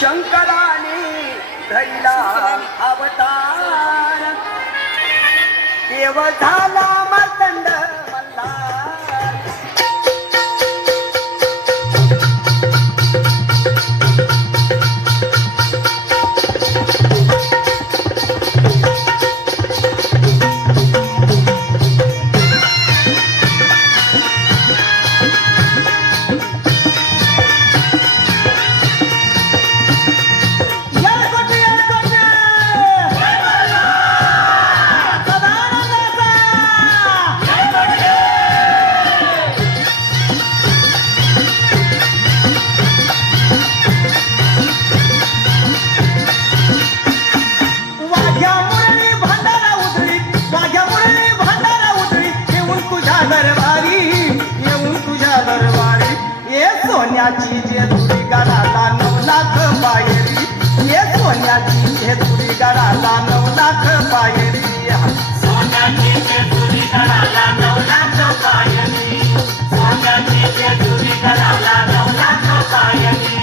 शंकराने धैला अवतार देव झाला मर्दंड मल्हार सोन्याची जेजुरी गडाला 9 लाख पायरी ये सोन्याची जेजुरी गडाला 9 लाख पायरी सोन्याची जेजुरी गडाला 9 लाख पायरी सोन्याची जेजुरी गडाला 9 लाख पायरी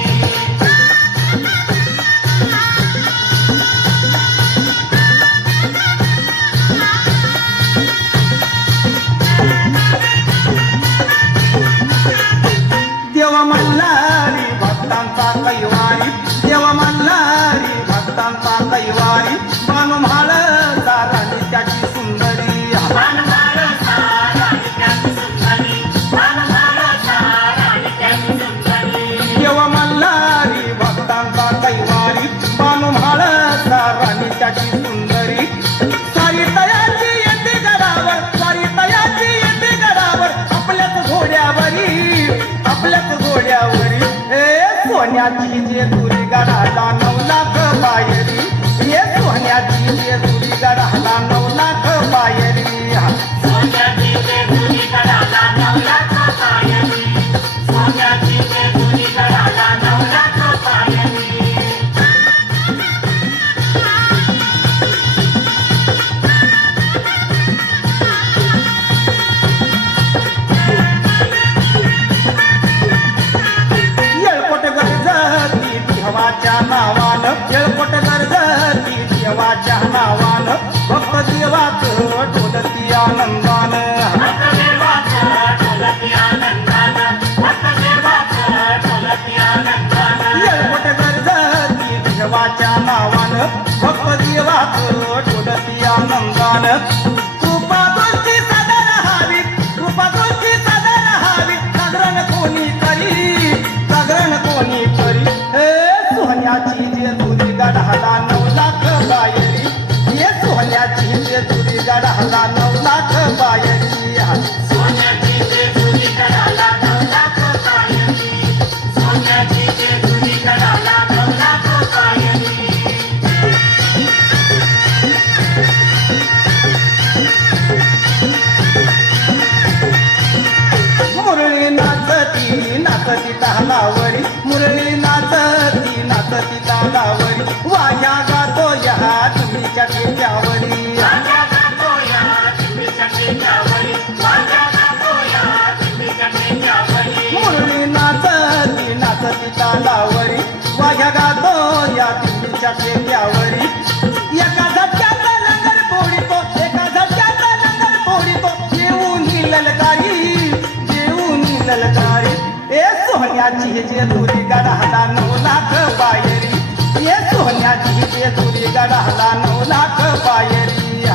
देव मल्हारी भक्तांचा कैवारी देव मल्हारी भक्तांचा कैवारी बानुम्हाळ साराणी त्याची सुंदरी बानुम्हाळ साराणी त्याची सुंदरी बानुम्हाळ साराणी त्याची सुंदरी देव मल्हारी भक्तांचा कैवारी बानुम्हाळ साराणी त्याची सुंदरी सारी तयाची येते गडावर सारी तयाची येते गडावर आपल्याच घोड्यावरी आपल्याच घोड्यावरी हे सोन्याची जेजुरी गडाला 9 लाख पायरी हे सोन्याची जेजुरी गडाला 9 लाख पायरी सोन्याची जेजुरी गडाला 9 लाख पायरी सोन्याची जेजुरी गडाला 9 लाख पायरी येळकोट गरजती देवाच्या नावानं येळकोट गरजती देवाच्या नावानं भक्त देवाचं ढोलती आनंदानं भक्तदेवाचं ढोलकी आनंदानं भक्तदेवाचं ढोलकी आनंदानं येळकोट गरजती देवाच्या नावानं भक्त देवाचं ढोलती आनंदानं कृपा तुझी सदा राहावी कृपा तुझी सदा राहावी जागरण कोणी करी जागरण कोणी करी हे सोन्याची जेजुरी गडाला 9 लाख पायरी हे सोन्याची जेजुरी गडाला 9 लाख पायरी सोन्याची जेजुरी गडाला 9 लाख पायरी सोन्याची जेजुरी गडाला 9 लाख पायरी मुरळी नाचती नाचती तालावरी मुरळी नाचती नाचती तालावरी वाया गातो या तुम्हीच्या टेक्यावरी वाजा गातो या चिमणीच्या टेक्यावरी वाजा गातो या चिमणीच्या टेक्यावरी मुरळी नाचती नाचती तालावरी वाया गातो या तुम्हीच्या टेक्यावरी एका झटक्याचा लंगर फोडितो एका झटक्याचा लंगर फोडितो देऊन ललकारी देऊन ललकारी ए सोन्याची जेजुरी गडाला 9 लाख पायरी ए सोन्याची जेजुरी गडाला 9 लाख पायरी